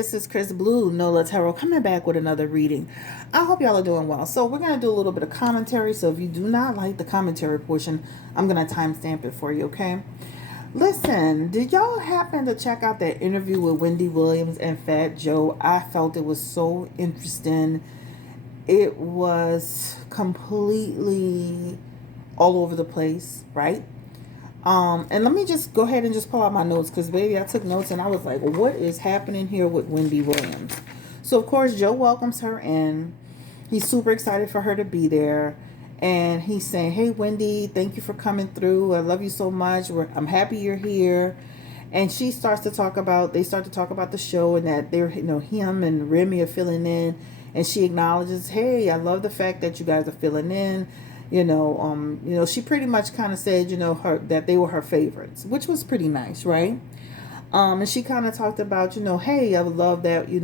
this is Chris Blue, Nola Tarot, coming back with another reading. I hope y'all are doing well. So we're going to do a little bit of commentary. So if you do not like the commentary portion, I'm going to timestamp it for you, okay? Listen, did y'all happen to check out that interview with Wendy Williams and Fat Joe? I felt it was so interesting. It was completely all over the place, right? And let me just go ahead and just pull out my notes because, baby, I took notes and I was like, what is happening here with Wendy Williams? So, of course, Joe welcomes her in. He's super excited for her to be there. And he's saying, hey, Wendy, thank you for coming through. I love you so much. I'm happy you're here. And they start to talk about the show and that they're, him and Remy are filling in. And she acknowledges, hey, I love the fact that you guys are filling in. She pretty much kind of said, that they were her favorites, which was pretty nice, right? And she kind of talked about, hey, I would love that, you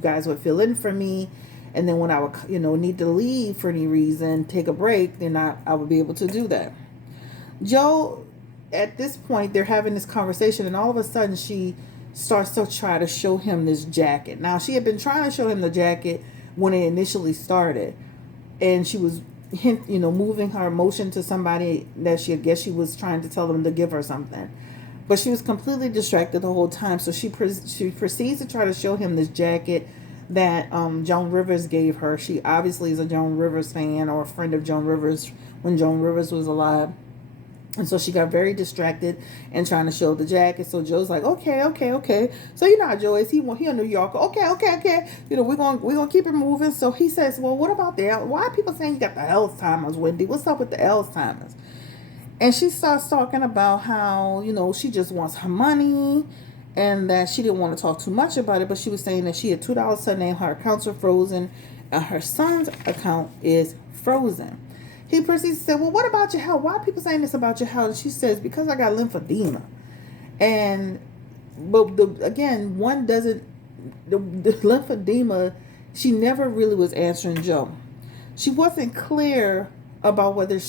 guys would fill in for me. And then when I would, need to leave for any reason, take a break, then I would be able to do that. Joe, at this point, they're having this conversation, and all of a sudden she starts to try to show him this jacket. Now, she had been trying to show him the jacket when it initially started, and she was moving her emotion to somebody that she was trying to tell them to give her something. But she was completely distracted the whole time. So she proceeds to try to show him this jacket that Joan Rivers gave her. She obviously is a Joan Rivers fan or a friend of Joan Rivers when Joan Rivers was alive. And so she got very distracted and trying to show the jacket. So Joe's like, okay. So you know how Joe is. He a New Yorker. Okay. We're gonna keep it moving. So he says, well, what about why are people saying you got the Alzheimer's, Wendy? What's up with the Alzheimer's? And she starts talking about how, she just wants her money and that she didn't want to talk too much about it. But she was saying that she had $2 to her name. Her accounts are frozen and her son's account is frozen. He proceeds to say, well, what about your health? Why are people saying this about your health? And she says, because I got lymphedema. The lymphedema, she never really was answering Joe. She wasn't clear about whether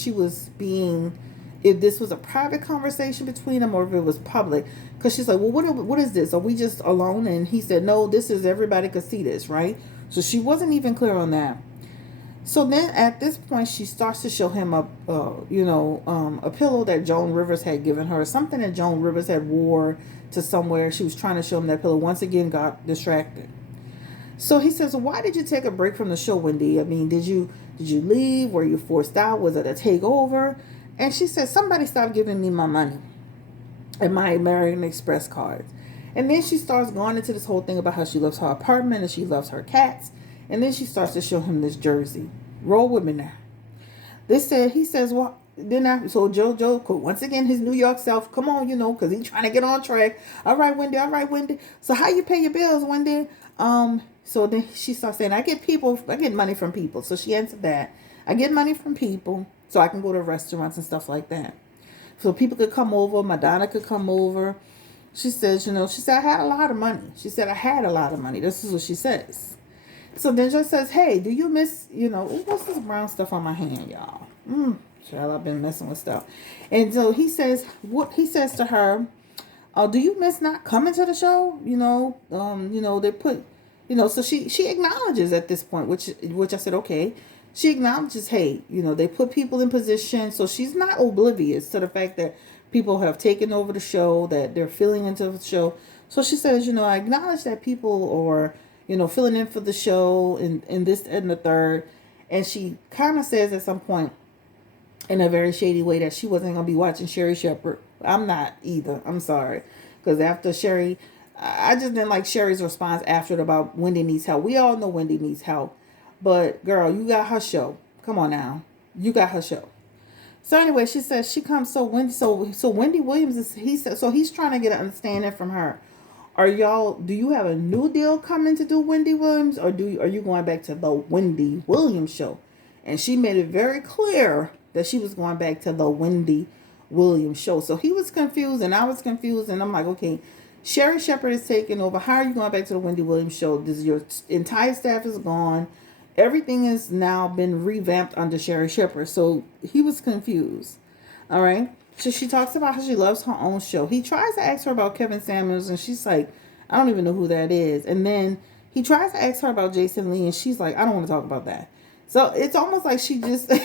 if this was a private conversation between them or if it was public. Because she's like, well, what is this? Are we just alone? And he said, no, this is everybody could see this, right? So she wasn't even clear on that. So then at this point, she starts to show him a pillow that Joan Rivers had given her, something that Joan Rivers had wore to somewhere. She was trying to show him that pillow. Once again, got distracted. So he says, well, why did you take a break from the show, Wendy? I mean, did you leave? Were you forced out? Was it a takeover? And she said, somebody stopped giving me my money and my American Express cards. And then she starts going into this whole thing about how she loves her apartment and she loves her cats. And then she starts to show him this jersey. Roll with me now. He says, well, so Joe, once again, his New York self, come on, because he's trying to get on track. All right, Wendy. So how you pay your bills, Wendy? So then she starts saying, I get money from people. So she answered that. I get money from people so I can go to restaurants and stuff like that. So people could come over. Madonna could come over. She says, I had a lot of money. She said, I had a lot of money. This is what she says. So then Joe says, hey, do you miss, what's this brown stuff on my hand, y'all? Child, I've been messing with stuff. And so he says to her, do you miss not coming to the show? They put, so she acknowledges at this point, which I said, okay. She acknowledges, hey, they put people in position. So she's not oblivious to the fact that people have taken over the show, that they're filling into the show. So she says, I acknowledge that people are, filling in for the show and this and the third. And she kind of says at some point in a very shady way that she wasn't going to be watching Sherry Shepherd. I'm not either. I'm sorry. Because after Sherry, I just didn't like Sherry's response after it about Wendy needs help. We all know Wendy needs help. But girl, you got her show. Come on now. You got her show. So anyway, she says she comes. So Wendy Williams he's trying to get an understanding from her. Do you have a new deal coming to do Wendy Williams, or are you going back to the Wendy Williams show? And she made it very clear that she was going back to the Wendy Williams show. So he was confused and I was confused, and I'm like, okay, Sherry Shepherd is taking over. How are you going back to the Wendy Williams show? Your entire staff is gone. Everything has now been revamped under Sherry Shepherd. So he was confused. All right. So she talks about how she loves her own show. He tries to ask her about Kevin Samuels, and she's like, I don't even know who that is. And then he tries to ask her about Jason Lee, and she's like, I don't want to talk about that. So it's almost like she just he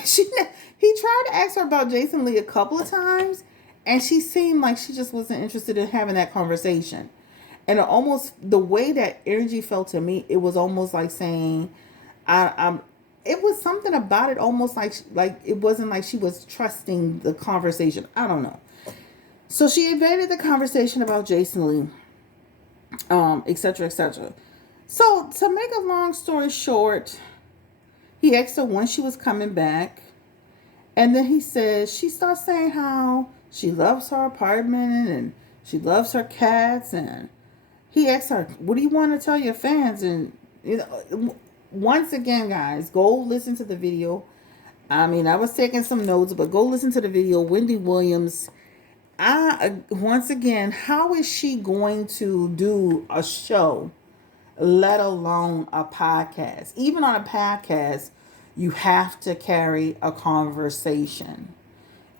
tried to ask her about Jason Lee a couple of times, and she seemed like she just wasn't interested in having that conversation. And almost the way that energy felt to me, it was almost like saying, I'm. It was something about it, almost like it wasn't like she was trusting the conversation. I don't know. So she evaded the conversation about Jason Lee, etc., etc. So to make a long story short, he asked her when she was coming back, and then he says she starts saying how she loves her apartment and she loves her cats, and he asked her, "What do you want to tell your fans?" And you know, once again, guys, go listen to the video. I mean, I was taking some notes, but go listen to the video. Wendy Williams. Once again, how is she going to do a show, let alone a podcast? Even on a podcast, you have to carry a conversation.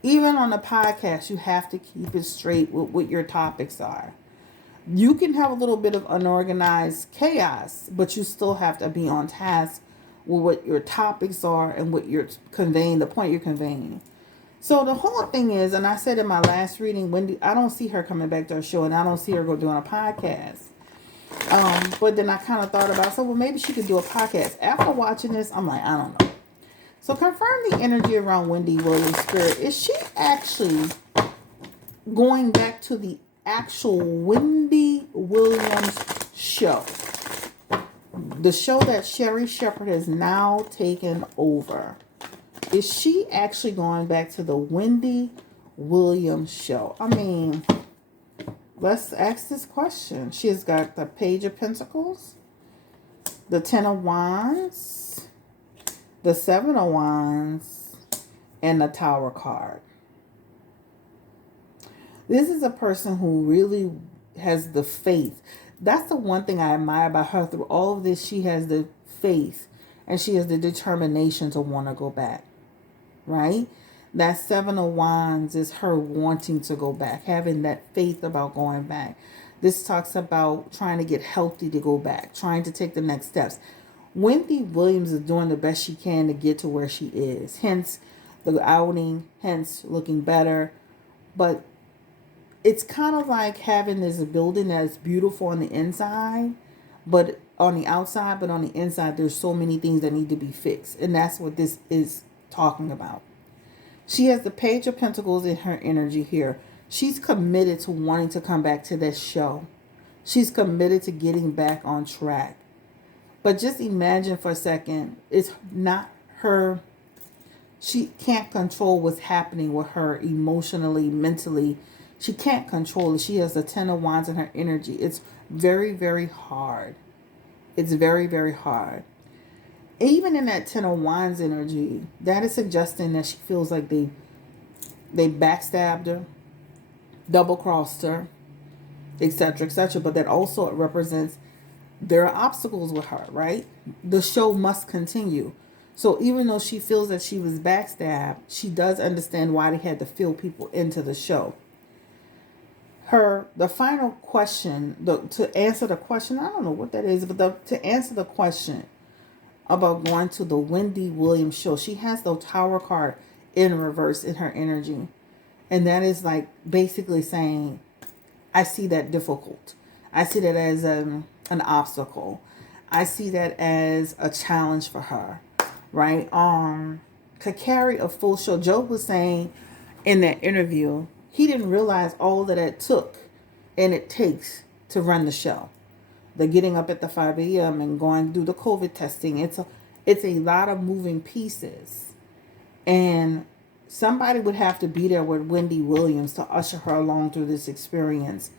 Even on a podcast, you have to keep it straight with what your topics are. You can have a little bit of unorganized chaos, but you still have to be on task with what your topics are and what you're conveying, the point you're conveying. So the whole thing is, and I said in my last reading, Wendy, I don't see her coming back to her show, and I don't see her doing a podcast. But then I kind of thought about, so well, maybe she could do a podcast. After watching this, I'm like, I don't know. So confirm the energy around Wendy Williams' spirit. Is she actually going back to the actual Wendy Williams show? The show that Sherry Shepherd has now taken over. Is she actually going back to the Wendy Williams show? I mean, let's ask this question. She has got the Page of Pentacles, the Ten of Wands, the Seven of Wands, and the Tower card. This is a person who really has the faith. That's the one thing I admire about her. Through all of this, she has the faith and she has the determination to want to go back. Right? That Seven of Wands is her wanting to go back, having that faith about going back. This talks about trying to get healthy to go back, trying to take the next steps. Wendy Williams is doing the best she can to get to where she is. Hence the outing, hence looking better. But it's kind of like having this building that is beautiful on the inside, but on the outside, but on the inside, there's so many things that need to be fixed. And that's what this is talking about. She has the Page of Pentacles in her energy here. She's committed to wanting to come back to this show. She's committed to getting back on track. But just imagine for a second, it's not her. She can't control what's happening with her emotionally, mentally. She can't control it. She has the Ten of Wands in her energy. It's very, very hard. It's very, very hard. Even in that Ten of Wands energy, that is suggesting that she feels like they backstabbed her, double-crossed her, etc., etc. But that also represents there are obstacles with her, right? The show must continue. So even though she feels that she was backstabbed, she does understand why they had to fill people into the show. The final question, to answer the question, I don't know what that is, but to answer the question about going to the Wendy Williams show, she has the Tower card in reverse in her energy. And that is like basically saying, I see that difficult. I see that as an obstacle. I see that as a challenge for her, right? To carry a full show. Joe was saying in that interview, he didn't realize all that it took and it takes to run the show. The getting up at the 5 a.m. and going through the COVID testing. It's a lot of moving pieces. And somebody would have to be there with Wendy Williams to usher her along through this experience.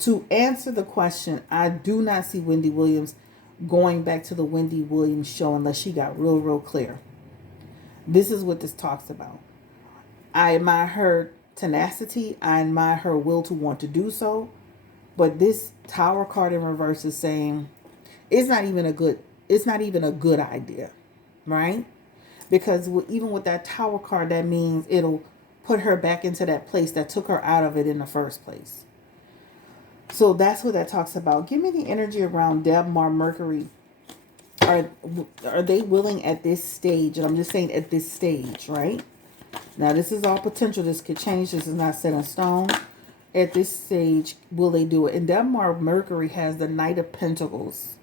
To answer the question, I do not see Wendy Williams going back to the Wendy Williams show unless she got real, real clear. This is what this talks about. I admire her tenacity. I admire her will to want to do so. But this Tower card in reverse is saying it's not even a good idea, right? Because even with that Tower card, that means it'll put her back into that place that took her out of it in the first place. So that's what that talks about. Give me the energy around Deb, Mar, Mercury. Are are they willing at this stage? And I'm just saying at this stage, right? Now this is all potential. This could change. This is not set in stone. At this stage, will they do it? And Deb, Mar, Mercury has the Knight of Pentacles.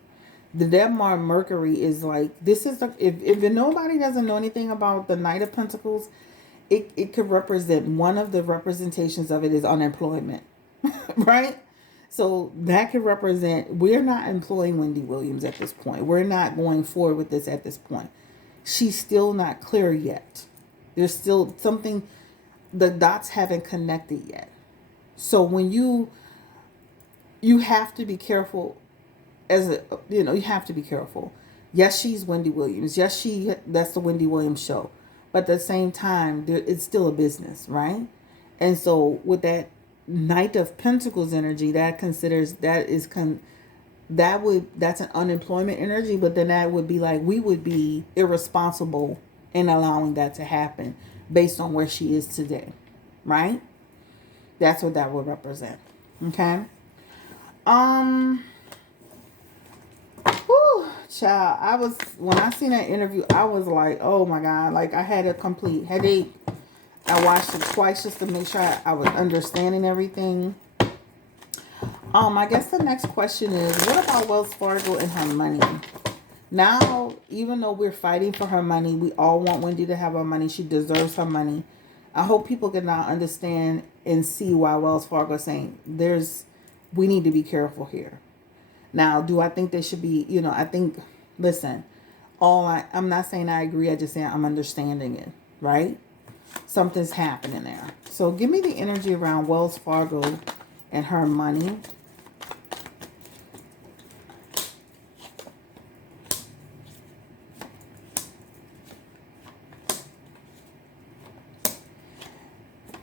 The Deb, Mar, Mercury is like, this is the, if nobody doesn't know anything about the Knight of Pentacles, it could represent, one of the representations of it is unemployment. Right? So that could represent, we're not employing Wendy Williams at this point. We're not going forward with this at this point. She's still not clear yet. There's still something, the dots haven't connected yet. So when you have to be careful, as a, you have to be careful. Yes, she's Wendy Williams. Yes, that's the Wendy Williams show. But at the same time, it's still a business, right? And so with that Knight of Pentacles energy, that considers that's an unemployment energy, but then that would be like, we would be irresponsible in allowing that to happen based on where she is today, right? That's what that would represent. Okay. Whew, child, when I seen that interview, I was like, oh my God, like I had a complete headache. I watched it twice just to make sure I was understanding everything. I guess the next question is, what about Wells Fargo and her money? Now, even though we're fighting for her money, we all want Wendy to have her money. She deserves her money. I hope people can now understand and see why Wells Fargo is saying we need to be careful here. Now, do I think they should be, I think, listen, I'm not saying I agree. I just saying I'm understanding it, right? Something's happening there. So give me the energy around Wells Fargo and her money.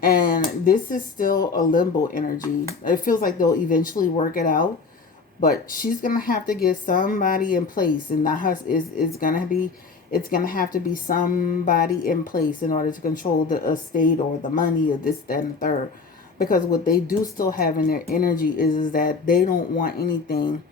And this is still a limbo energy. It feels like they'll eventually work it out. But she's going to have to get somebody in place. And that it's going to have to be somebody in place in order to control the estate or the money or this, that, and the third. Because what they do still have in their energy is that they don't want anything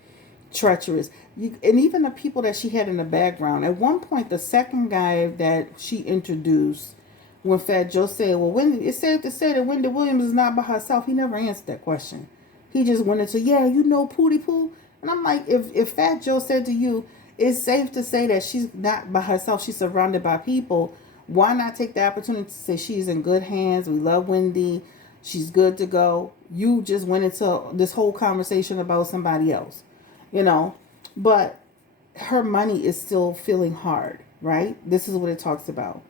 treacherous. And even the people that she had in the background. At one point, the second guy that she introduced, when Fat Joe said, well, it's safe to say that Wendy Williams is not by herself, he never answered that question. He just went into, Pootie Poo. And I'm like, if Fat Joe said to you, it's safe to say that she's not by herself, she's surrounded by people, why not take the opportunity to say she's in good hands? We love Wendy. She's good to go. You just went into this whole conversation about somebody else, But her money is still feeling hard, right? This is what it talks about.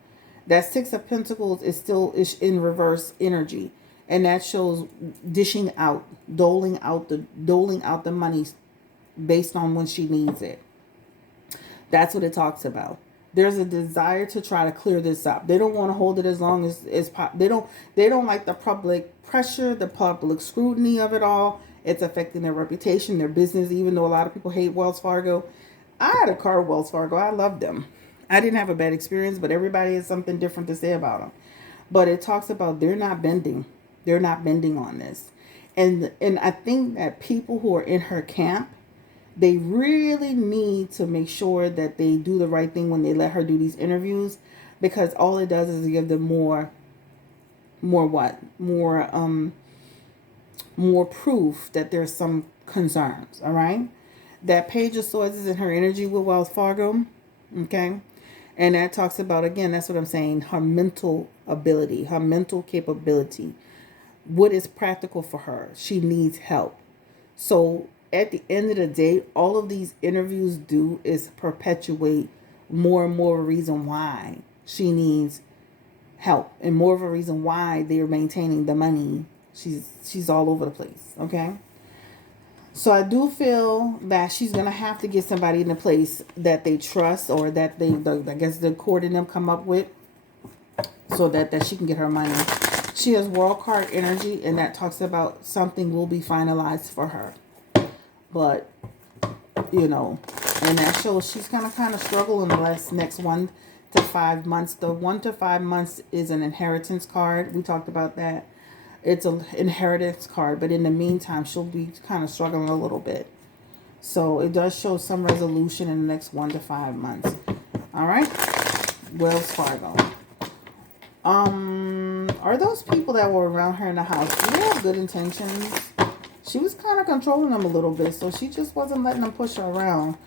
That Six of Pentacles is still in reverse energy. And that shows dishing out, doling out the money based on when she needs it. That's what it talks about. There's a desire to try to clear this up. They don't want to hold it as long as they don't like the public pressure, the public scrutiny of it all. It's affecting their reputation, their business, even though a lot of people hate Wells Fargo. I had a car with Wells Fargo. I loved them. I didn't have a bad experience, but everybody has something different to say about them. But it talks about they're not bending. They're not bending on this. And I think that people who are in her camp, they really need to make sure that they do the right thing when they let her do these interviews, because all it does is give them more proof that there's some concerns. All right. That Page of Swords is in her energy with Wells Fargo. Okay. And that talks about, again, that's what I'm saying, her mental ability, her mental capability. What is practical for her? She needs help. So at the end of the day, all of these interviews do is perpetuate more and more reason why she needs help, and more of a reason why they're maintaining the money. She's all over the place. Okay. So I do feel that she's going to have to get somebody in a place that they trust, or that I guess the court and them come up with, so that she can get her money. She has World card energy, and that talks about something will be finalized for her. But, and that shows she's going to kind of struggle in the next 1 to 5 months. The 1 to 5 months is an inheritance card. We talked about that. It's an inheritance card, but in the meantime, she'll be kind of struggling a little bit. So it does show some resolution in the next 1 to 5 months. All right, Wells Fargo. Are those people that were around her in the house, do they have good intentions? She was kind of controlling them a little bit, so she just wasn't letting them push her around.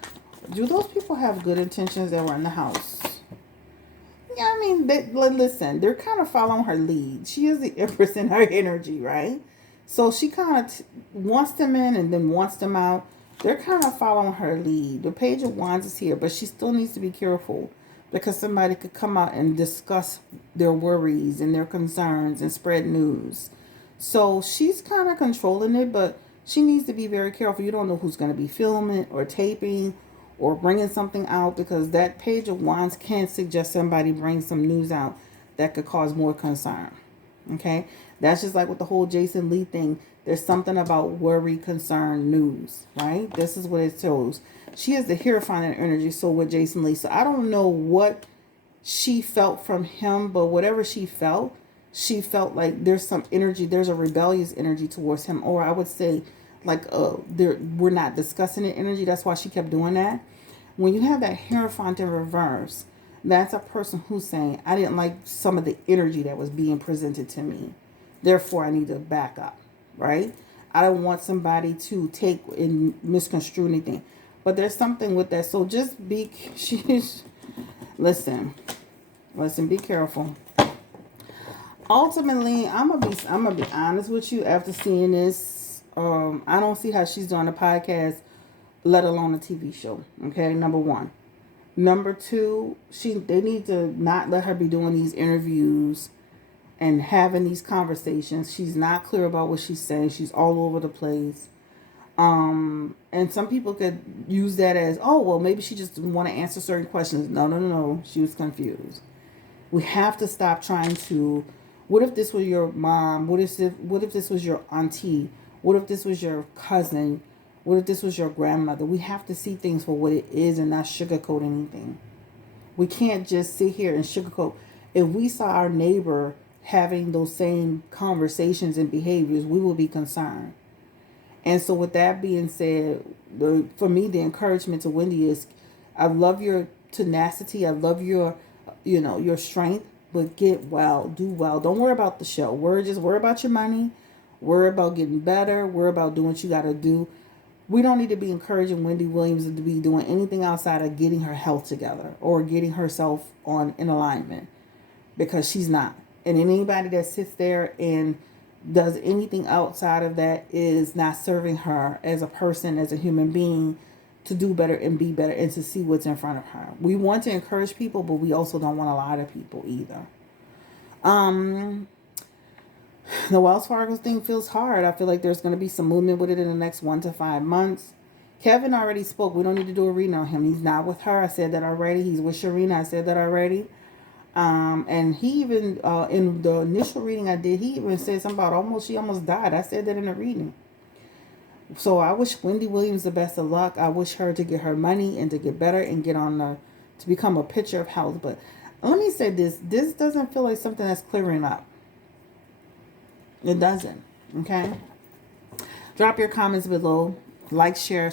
Do those people have good intentions that were in the house? Yeah, I mean, listen, they're kind of following her lead. She is the empress in her energy, right? So she kind of wants them in and then wants them out. They're kind of following her lead. The Page of Wands is here, but she still needs to be careful because somebody could come out and discuss their worries and their concerns and spread news. So she's kind of controlling it, but she needs to be very careful. You don't know who's going to be filming or taping or bringing something out, because that Page of Wands can suggest somebody bring some news out that could cause more concern. Okay? That's just like with the whole Jason Lee thing. There's something about worry, concern, news, right? This is what it shows. She is the Hierophant in energy, so with Jason Lee. So I don't know what she felt from him, but whatever she felt like there's some energy, there's a rebellious energy towards him, or I would say like we're not discussing it energy. That's why she kept doing that. When you have that Hierophant in reverse, that's a person who's saying, I didn't like some of the energy that was being presented to me, therefore I need to back up, right? I don't want somebody to take and misconstrue anything, but there's something with that. So just be listen, be careful. Ultimately, I'm gonna be honest with you. After seeing this, I don't see how she's doing a podcast, let alone a TV show. Okay, number one. Number two, they need to not let her be doing these interviews and having these conversations. She's not clear about what she's saying. She's all over the place. And some people could use that as, oh, well, maybe she just didn't want to answer certain questions. No. She was confused. We have to stop trying to, what if this was your mom? What if this was your auntie? What if this was your cousin? What if this was your grandmother? We have to see things for what it is and not sugarcoat anything. We can't just sit here and sugarcoat. If we saw our neighbor having those same conversations and behaviors, we will be concerned. And so with that being said, for me, the encouragement to Wendy is, I love your tenacity. I love your strength, but get well, do well. Don't worry about the show. Worry about your money. Worry about getting better. Worry about doing what you got to do. We don't need to be encouraging Wendy Williams to be doing anything outside of getting her health together or getting herself in alignment, because she's not. And anybody that sits there and does anything outside of that is not serving her as a person, as a human being, to do better and be better and to see what's in front of her. We want to encourage people, but we also don't want a lot of people either. The Wells Fargo thing feels hard. I feel like there's going to be some movement with it in the next 1 to 5 months. Kevin already spoke. We don't need to do a reading on him. He's not with her. I said that already. He's with Sharina. I said that already. And he even, in the initial reading I did, he even said something about she almost died. I said that in the reading. So I wish Wendy Williams the best of luck. I wish her to get her money and to get better and get to become a picture of health. But let me say this. This doesn't feel like something that's clearing up. It doesn't. Okay? Drop your comments below. Like, share,